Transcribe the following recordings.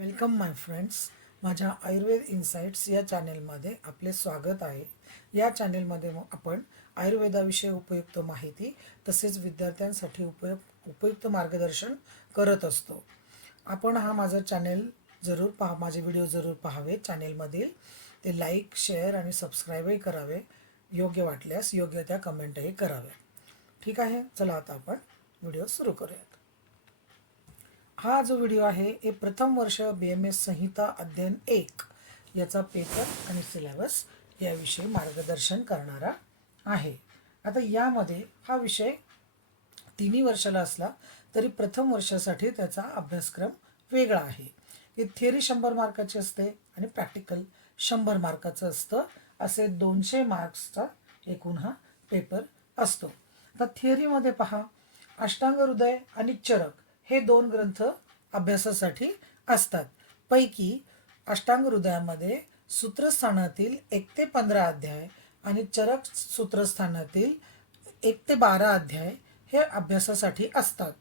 Welcome माय friends. माझ्या Ayurveda insights या चॅनेलमध्ये आपले स्वागत आहे. या चॅनेलमध्ये आपण आयुर्वेदाविषयी उपयुक्त माहिती तसेच विद्यार्थ्यांसाठी उपयुक्त मार्गदर्शन करत असतो. आपण माझा चॅनेल जरूर माझे व्हिडिओ जरूर पाहावे. चॅनेलमधील ते लाईक, शेअर आणि सबस्क्राईबही करावे. योग्य वाटल्यास योग्य त्या कमेंटही कराव्या. ठीक आहे, चला आता आपण व्हिडिओ सुरू करूयात. हा जो व्हिडिओ आहे हे प्रथम वर्ष BMS संहिता अध्ययन 1 याचा पेपर आणि सिलेबस याविषयी मार्गदर्शन करणारा आहे. आता यामध्ये हा विषय तिन्ही वर्षाला असला तरी प्रथम वर्षासाठी त्याचा अभ्यासक्रम वेगळा आहे. हे थिअरी 100 मार्काची असते आणि प्रॅक्टिकल 100 मार्काचं असतं. असे 200 मार्क्सचा एकूण हा पेपर असतो. तर थिअरीमध्ये पहा, अष्टांग हृदय आणि चरक हे 2 ग्रंथ अभ्यासासाठी असतात. पैकी अष्टांग हृदयामध्ये सूत्रस्थानातील 1 ते 15 अध्याय आणि चरक सूत्रस्थानातील 1 ते 12 अध्याय हे अभ्यासासाठी असतात.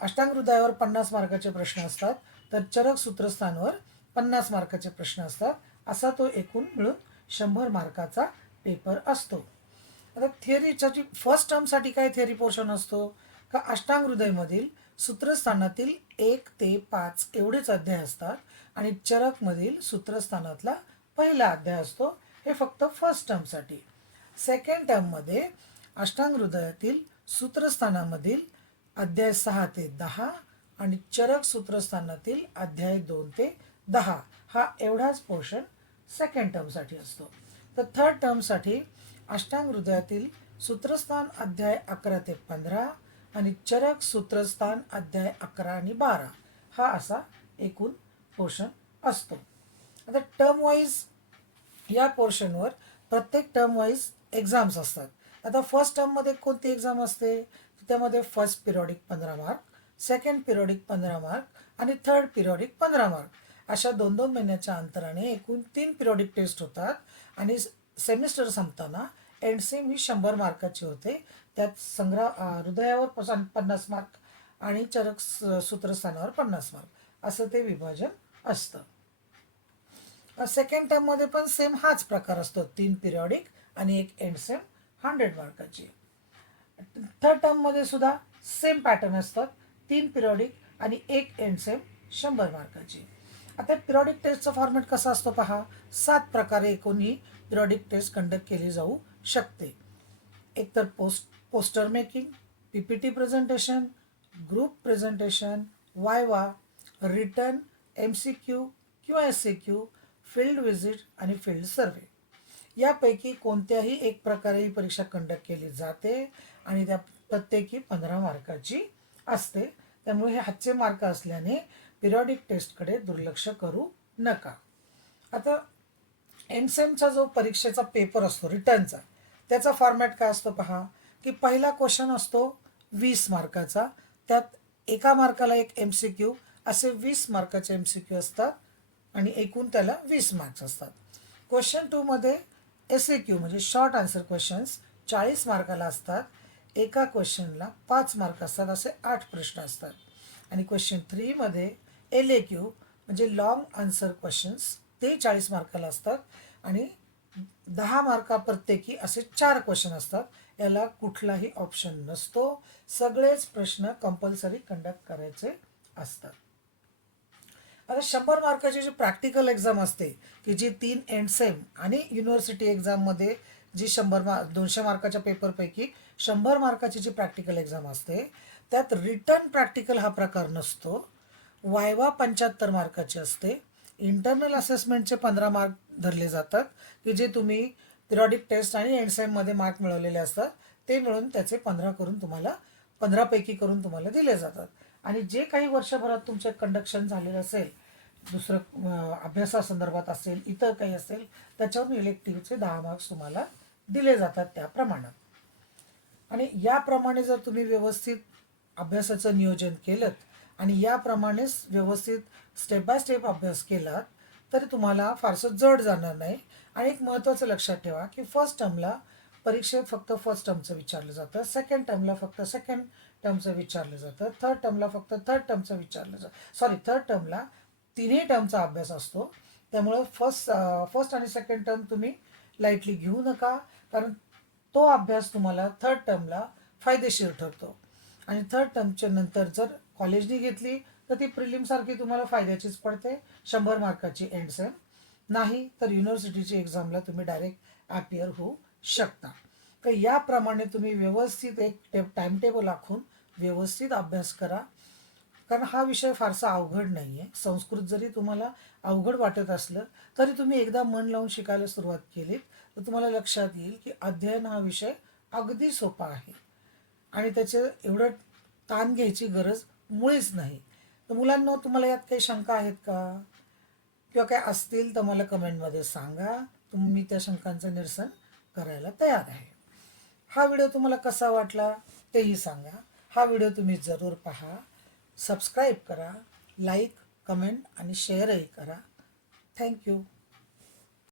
अष्टांग हृदयावर 50 मार्काचे प्रश्न असतात, तर चरक सूत्रस्थानावर 50 मार्काचे प्रश्न असतात. असा तो एकूण मिळून 100 मार्काचा पेपर असतो. आता थिअरीच्या फर्स्ट टर्मसाठी काय थिअरी पोर्शन असतो का, अष्टांग हृदयमधील सूत्रस्थानातील 1 ते 5 एवढेच अध्याय असतात आणि चरकमधील सूत्रस्थानातला पहिला अध्याय असतो. हे फक्त फर्स्ट टर्मसाठी. सेकंड टर्ममध्ये अष्टांग हृदयातील सूत्रस्थानामधील अध्याय 6 ते 10 आणि चरक सूत्रस्थानातील अध्याय 2 ते 10 हा एवढाच पोर्शन सेकंड टर्मसाठी असतो. तर थर्ड टर्मसाठी अष्टांग हृदयातील सूत्रस्थान अध्याय 11 ते 15 आणि चरक सूत्रस्थान अध्याय 11 आणि 12 हा असा एकूण पोर्शन असतो. आता टर्म वाईज या पोर्शनवर प्रत्येक टर्म वाईज एक्झाम्स असतात. आता फर्स्ट टर्ममध्ये कोणती एक्झाम असते, त्यामध्ये first periodic 15 mark, second periodic 15 mark आणि थर्ड पिरियडिक 15 मार्क अशा 2-2 महिन्याच्या अंतराने एकूण 3 पिरियडिक टेस्ट होतात आणि सेमिस्टर संपताना एंडसेम ही 100 मार्काची होते. त्यात हृदयावर 50 मार्क आणि चरक सूत्रस्थानावर 50 मार्क असं ते विभाजन असतं. सेकंड टर्ममध्ये पण सेम हाच प्रकार असतो, 3 पिरियडिक आणि एक एंडसेम 100 मार्काची. थर्ड टर्ममध्ये सुद्धा सेम पॅटर्न असतात, 3 पिरियडिक आणि एक एंडसेम 100 मार्काची. आता पिरियडिक टेस्टचा फॉर्मॅट कसा असतो पहा, 7 प्रकारे एकूण ही पिरियडिक टेस्ट कंडक्ट केली जाऊ शकते. एकतर poster making, PPT presentation, group presentation, viva, return, MCQ किंवा SAQ, फील्ड व्हिजिट आणि फील्ड सर्वे. यापैकी कोणत्याही एक प्रकारे ही परीक्षा कंडक्ट केली जाते आणि त्या प्रत्येकी 15 मार्काची असते. त्यामुळे हे हातचे मार्क असल्याने पिरियडिक टेस्टकडे दुर्लक्ष करू नका. आता एंडसेमचा जो परीक्षेचा पेपर असतो रिटर्नचा, त्याचा फॉर्मॅट काय असतो पहा, की पहिला क्वेश्चन असतो 20 मार्काचा, त्यात एका मार्काला एक MCQ असे 20 मार्काचे MCQ असतात आणि एकूण त्याला 20 मार्क्स असतात. क्वेश्चन 2 मध्ये SAQ म्हणजे शॉर्ट आन्सर क्वेश्चन्स 40 मार्काला असतात. एका क्वेश्चनला 5 मार्क असतात, असे 8 प्रश्न असतात. आणि क्वेश्चन 3 मध्ये LAQ म्हणजे लॉंग आन्सर क्वेश्चन्स ते 40 मार्काला असतात आणि 10 मार्का प्रत्येकी असे 4 क्वेश्चन असतात. याला कुठलाही ऑप्शन नसतो, सगळेच प्रश्न कंपल्सरी कंडक्ट करायचे असतात. आता 100 मार्काची जी प्रॅक्टिकल एक्झाम असते की जी 3 एंडसेम आणि युनिव्हर्सिटी एक्झाममध्ये जी 200 मार्काच्या पेपरपैकी 100 मार्काची जी प्रॅक्टिकल एक्झाम असते, त्यात रिटर्न प्रॅक्टिकल हा प्रकार नसतो. वायवा 75 मार्काची असते. इंटरनल असेसमेंटचे 15 मार्क धरले जातात की जे तुम्ही पिरियडिक टेस्ट आणि एंडसेममध्ये मार्क मिळवलेले असतात, ते मिळून त्याचे 15 करून तुम्हाला 15 पैकी करून तुम्हाला दिले जातात. आणि जे काही वर्षभरात तुमचे कंडक्शन झालेलं असेल, दुसरं अभ्यासासंदर्भात असेल, इतर काही असेल, त्याच्यावरून इलेक्टिव्हचे 10 मार्क्स तुम्हाला दिले जातात त्या प्रमाणात. आणि याप्रमाणे जर तुम्ही व्यवस्थित अभ्यासाचं नियोजन केलं आणि याप्रमाणेच व्यवस्थित स्टेप बाय स्टेप अभ्यास केलात तर तुम्हाला फारसं जड जाणार नाही. आणि एक महत्त्वाचं लक्षात ठेवा की फर्स्ट टर्मला परीक्षेत फक्त फर्स्ट टर्मचं विचारलं जातं, सेकंड टर्मला फक्त सेकंड टर्मचं विचारलं जातं, थर्ड टर्मला फक्त थर्ड टर्मचं विचारलं जातं, थर्ड टर्मला तिन्ही टर्मचा अभ्यास असतो. त्यामुळं फर्स्ट आणि सेकंड टर्म तुम्ही लाईटली घेऊ नका, कारण तो अभ्यास तुम्हाला थर्ड टर्मला फायदेशीर ठरतो. आणि थर्ड टर्मच्या नंतर जर कॉलेजनी घेतली तर ती प्रिलिमसारखी तुम्हाला फायद्याचीच पडते, 100 मार्काची एंड सेम. नाही तर युनिव्हर्सिटीची एक्झामला तुम्ही डायरेक्ट ॲपियर होऊ शकता. तर याप्रमाणे तुम्ही व्यवस्थित एक टाइम टेबल आखून व्यवस्थित अभ्यास करा, कारण हा विषय फारसा अवघड नाही आहे. संस्कृत जरी तुम्हाला अवघड वाटत असलं तरी तुम्ही एकदा मन लावून शिकायला सुरुवात केलीत तर तुम्हाला लक्षात येईल की अध्ययन हा विषय अगदी सोपा आहे आणि त्याचे एवढं ताण घ्यायची गरज मुळीच नाही. तर मुलांनो, तुम्हाला यात काही शंका आहेत का, किंवा काय असतील तर मला कमेंटमध्ये सांगा. मी त्या शंकांचं निरसन करायला तयार आहे. हा व्हिडिओ तुम्हाला कसा वाटला तेही सांगा. हा व्हिडिओ तुम्ही जरूर पहा, सबस्क्राईब करा, लाईक, कमेंट आणि शेअरही करा. थँक्यू.